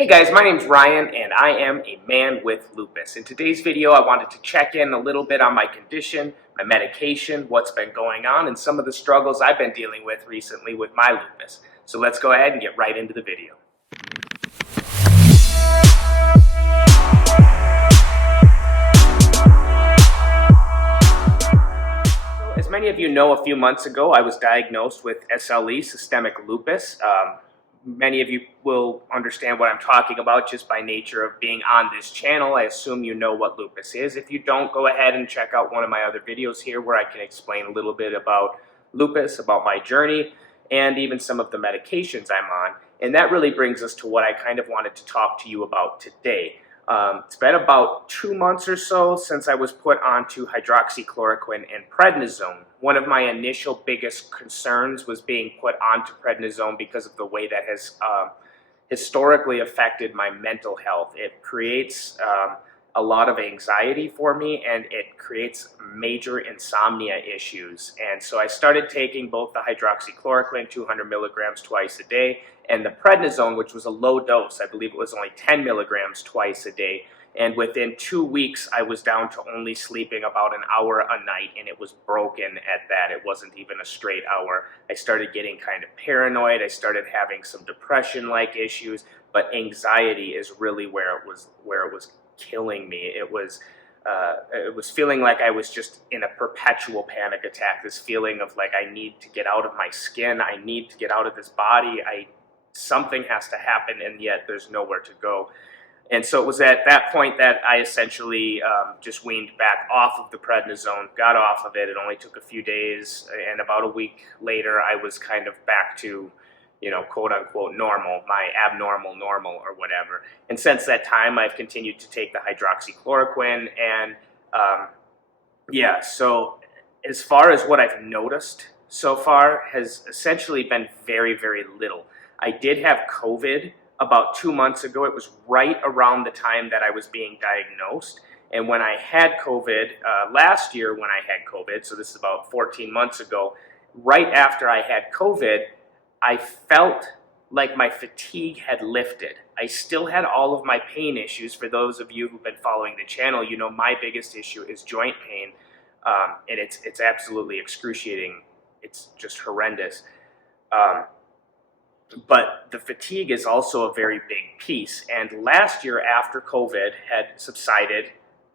Hey guys, my name's Ryan and I am a man with lupus. In today's video I wanted to check in a little bit on my condition, my medication, what's been going on, and some of the struggles I've been dealing with recently with my lupus. So let's go ahead and get right into the video. As many of you know, a few months ago I was diagnosed with SLE, Systemic Lupus. Many of you will understand what I'm talking about just by nature of being on this channel. I assume you know what lupus is. If you don't, go ahead and check out one of my other videos here where I can explain a little bit about lupus, about my journey, and even some of the medications I'm on. And that really brings us to what I kind of wanted to talk to you about today. It's been about 2 months or so since I was put onto hydroxychloroquine and prednisone. One of my initial biggest concerns was being put onto prednisone because of the way that has historically affected my mental health. It creates a lot of anxiety for me, and it creates major insomnia issues. And so I started taking both the hydroxychloroquine, 200 milligrams twice a day, and the prednisone, which was a low dose. I believe it was only 10 milligrams twice a day. And within 2 weeks, I was down to only sleeping about an hour a night, and it was broken at that. It wasn't even a straight hour. I started getting kind of paranoid. I started having some depression-like issues, but anxiety is really where it was killing me. It was feeling like I was just in a perpetual panic attack. This feeling of like I need to get out of my skin. I need to get out of this body. Something has to happen, and yet there's nowhere to go. And so it was at that point that I essentially just weaned back off of the prednisone, got off of it. It only took a few days, and about a week later, I was kind of back to, quote unquote normal, my abnormal normal or whatever. And since that time, I've continued to take the hydroxychloroquine, and so as far as what I've noticed so far has essentially been very, very little. I did have COVID about 2 months ago. It was right around the time that I was being diagnosed. And when I had COVID, last year when I had COVID, so this is about 14 months ago, right after I had COVID, I felt like my fatigue had lifted. I still had all of my pain issues. For those of you who've been following the channel, you know my biggest issue is joint pain, and it's absolutely excruciating. It's just horrendous. But the fatigue is also a very big piece. And last year, after COVID had subsided,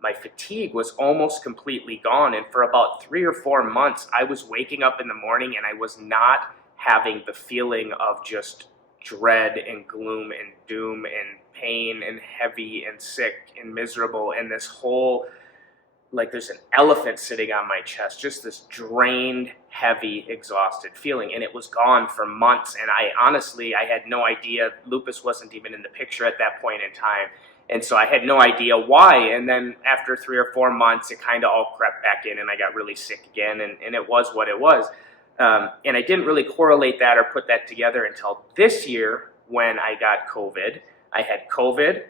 my fatigue was almost completely gone. And for about 3 or 4 months, I was waking up in the morning and I was not having the feeling of just dread and gloom and doom and pain and heavy and sick and miserable, and this whole, like there's an elephant sitting on my chest, just this drained, heavy, exhausted feeling. And it was gone for months, and I had no idea. Lupus wasn't even in the picture at that point in time, and so I had no idea why. And then after 3 or 4 months, it kind of all crept back in, and I got really sick again, and it was what it was. And I didn't really correlate that or put that together until this year when I got COVID. I had COVID.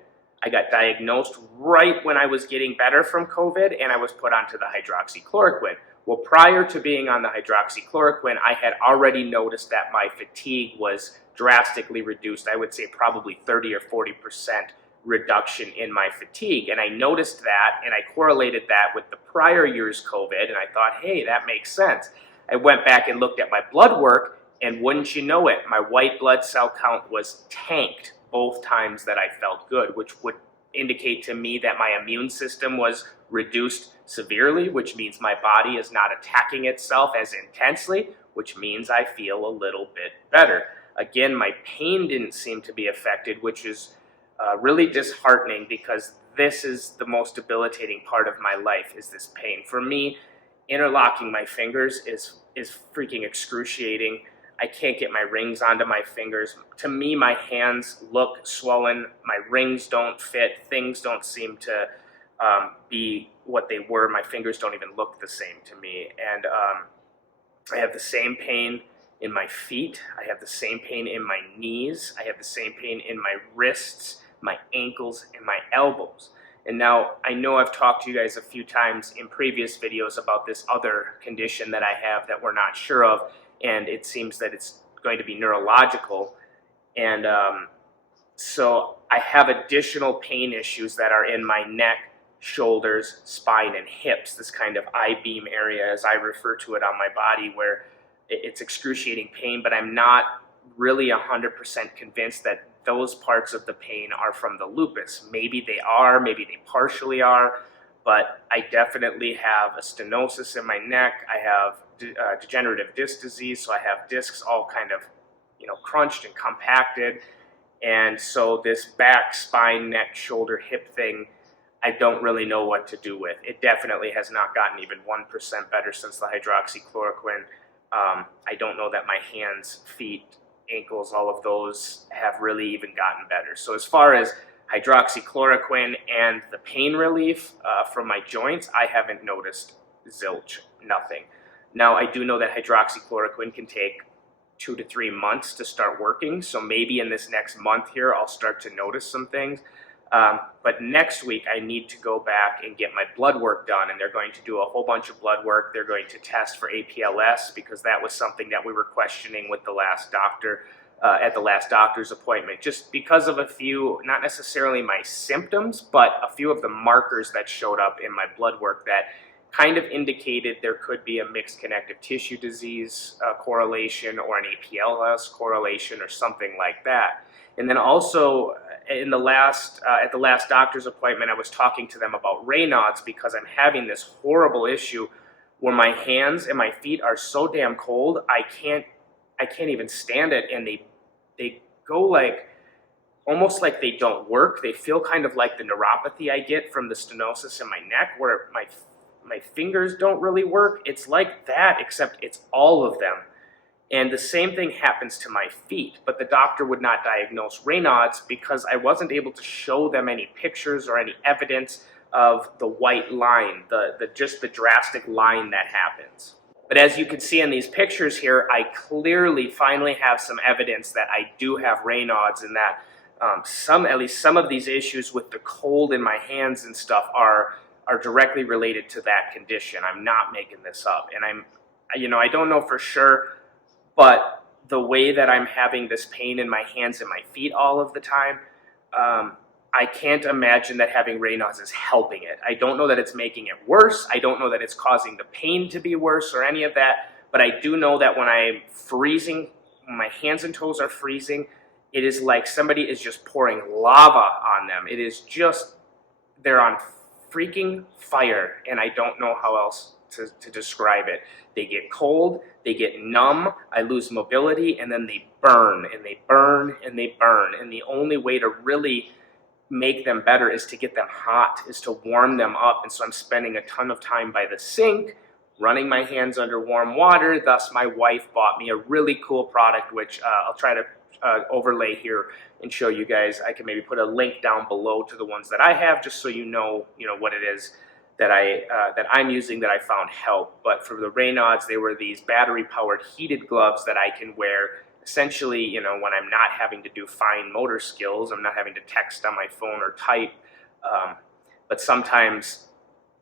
I got diagnosed right when I was getting better from COVID, and I was put onto the hydroxychloroquine. Well, prior to being on the hydroxychloroquine, I had already noticed that my fatigue was drastically reduced. I would say probably 30 or 40% reduction in my fatigue. And I noticed that, and I correlated that with the prior year's COVID, and I thought, hey, that makes sense. I went back and looked at my blood work, and wouldn't you know it, my white blood cell count was tanked both times that I felt good, which would indicate to me that my immune system was reduced severely, which means my body is not attacking itself as intensely, which means I feel a little bit better. Again, my pain didn't seem to be affected, which is really disheartening, because this is the most debilitating part of my life, is this pain. For me, interlocking my fingers is freaking excruciating. I can't get my rings onto my fingers. To me, my hands look swollen. My rings don't fit. Things don't seem to be what they were. My fingers don't even look the same to me. And I have the same pain in my feet. I have the same pain in my knees. I have the same pain in my wrists, my ankles, and my elbows. And now, I know I've talked to you guys a few times in previous videos about this other condition that I have that we're not sure of, and it seems that it's going to be neurological. And so I have additional pain issues that are in my neck, shoulders, spine, and hips, this kind of I-beam area, as I refer to it on my body, where it's excruciating pain, but I'm not really 100% convinced that those parts of the pain are from the lupus. Maybe they are, maybe they partially are, but I definitely have a stenosis in my neck. I have degenerative disc disease, so I have discs all kind of, crunched and compacted. And so this back, spine, neck, shoulder, hip thing, I don't really know what to do with. It definitely has not gotten even 1% better since the hydroxychloroquine. I don't know that my hands, feet, ankles, all of those have really even gotten better. So as far as hydroxychloroquine and the pain relief from my joints, I haven't noticed zilch, nothing. Now, I do know that hydroxychloroquine can take 2 to 3 months to start working, so maybe in this next month here I'll start to notice some things. But next week I need to go back and get my blood work done, and they're going to do a whole bunch of blood work. They're going to test for APLS, because that was something that we were questioning with the last doctor at the last doctor's appointment, just because of a few, not necessarily my symptoms, but a few of the markers that showed up in my blood work that kind of indicated there could be a mixed connective tissue disease correlation, or an APLS correlation, or something like that. And then also in the last at the last doctor's appointment, I was talking to them about Raynaud's, because I'm having this horrible issue where my hands and my feet are so damn cold I can't even stand it, and they go like almost like they don't work. They feel kind of like the neuropathy I get from the stenosis in my neck, where my fingers don't really work. It's like that, except it's all of them. And the same thing happens to my feet, but the doctor would not diagnose Raynaud's because I wasn't able to show them any pictures or any evidence of the white line, just the drastic line that happens. But as you can see in these pictures here, I clearly finally have some evidence that I do have Raynaud's, and that at least some of these issues with the cold in my hands and stuff are directly related to that condition. I'm not making this up, and I don't know for sure, but the way that I'm having this pain in my hands and my feet all of the time, I can't imagine that having Raynaud's is helping it. I don't know that it's making it worse. I don't know that it's causing the pain to be worse or any of that, but I do know that when I'm freezing, when my hands and toes are freezing, it is like somebody is just pouring lava on them. It is just, they're on freaking fire, and I don't know how else to describe it. They get cold, they get numb, I lose mobility, and then they burn, and they burn, and they burn. And the only way to really make them better is to get them hot, is to warm them up. And so I'm spending a ton of time by the sink, running my hands under warm water. Thus, my wife bought me a really cool product, which I'll try to overlay here and show you guys. I can maybe put a link down below to the ones that I have, just so you know what it is that I'm using that I found help. But for the Raynaud's, they were these battery-powered heated gloves that I can wear essentially, when I'm not having to do fine motor skills. I'm not having to text on my phone or type, but sometimes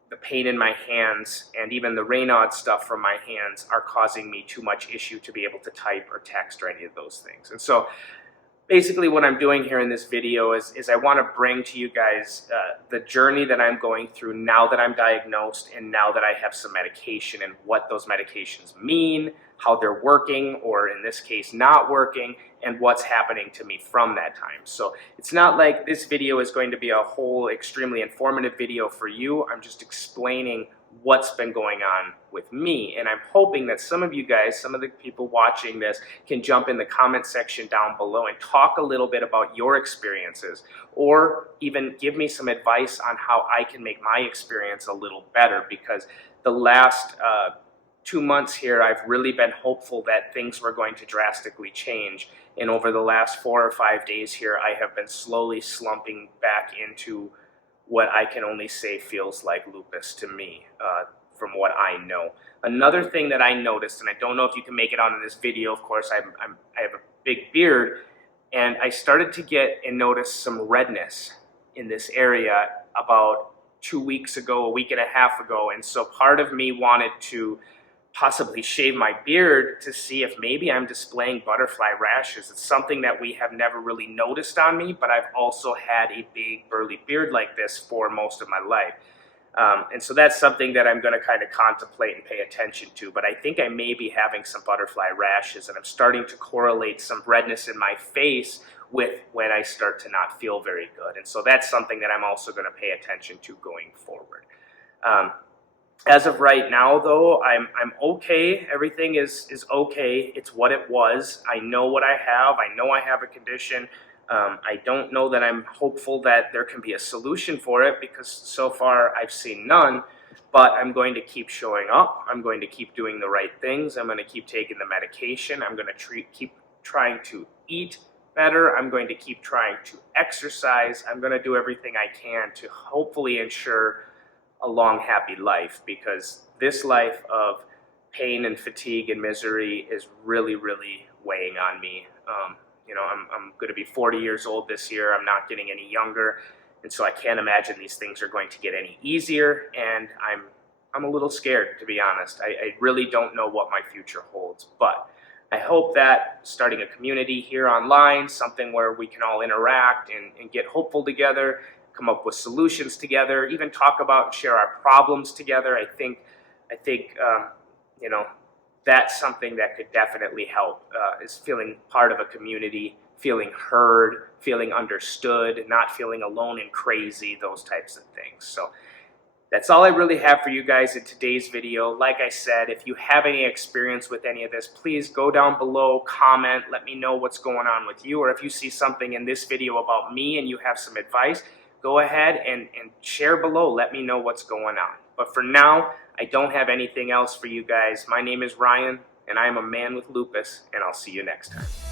the pain in my hands and even the Raynaud's stuff from my hands are causing me too much issue to be able to type or text or any of those things. And so basically what I'm doing here in this video is I want to bring to you guys the journey that I'm going through now that I'm diagnosed, and now that I have some medication, and what those medications mean, how they're working, or in this case not working, and what's happening to me from that time. So it's not like this video is going to be a whole extremely informative video for you. I'm just explaining what's been going on with me, and I'm hoping that some of you guys, some of the people watching this, can jump in the comment section down below and talk a little bit about your experiences, or even give me some advice on how I can make my experience a little better, because the last 2 months here I've really been hopeful that things were going to drastically change, and over the last 4 or 5 days here I have been slowly slumping back into what I can only say feels like lupus to me, from what I know. Another thing that I noticed, and I don't know if you can make it out in this video, of course I have a big beard, and I started to get and notice some redness in this area about 2 weeks ago, a week and a half ago, and so part of me wanted to possibly shave my beard to see if maybe I'm displaying butterfly rashes. It's something that we have never really noticed on me, but I've also had a big burly beard like this for most of my life. And so that's something that I'm going to kind of contemplate and pay attention to. But I think I may be having some butterfly rashes, and I'm starting to correlate some redness in my face with when I start to not feel very good. And so that's something that I'm also going to pay attention to going forward. As of right now, though, I'm okay. Everything is okay. It's what it was. I know what I have. I know I have a condition. I don't know that I'm hopeful that there can be a solution for it, because so far I've seen none, but I'm going to keep showing up. I'm going to keep doing the right things. I'm going to keep taking the medication. I'm going to keep trying to eat better. I'm going to keep trying to exercise. I'm going to do everything I can to hopefully ensure a long, happy life, because this life of pain and fatigue and misery is really, really weighing on me. You know, I'm going to be 40 years old this year. I'm not getting any younger, and so I can't imagine these things are going to get any easier, and I'm a little scared, to be honest. I really don't know what my future holds, but I hope that starting a community here online, something where we can all interact and get hopeful together, come up with solutions together, even talk about and share our problems together. I think you know, that's something that could definitely help, is feeling part of a community, feeling heard, feeling understood, not feeling alone and crazy, those types of things. So that's all I really have for you guys in today's video. Like I said, if you have any experience with any of this, please go down below, comment, let me know what's going on with you, or if you see something in this video about me and you have some advice, go ahead and share below. Let me know what's going on. But for now, I don't have anything else for you guys. My name is Ryan, and I am a man with lupus, and I'll see you next time.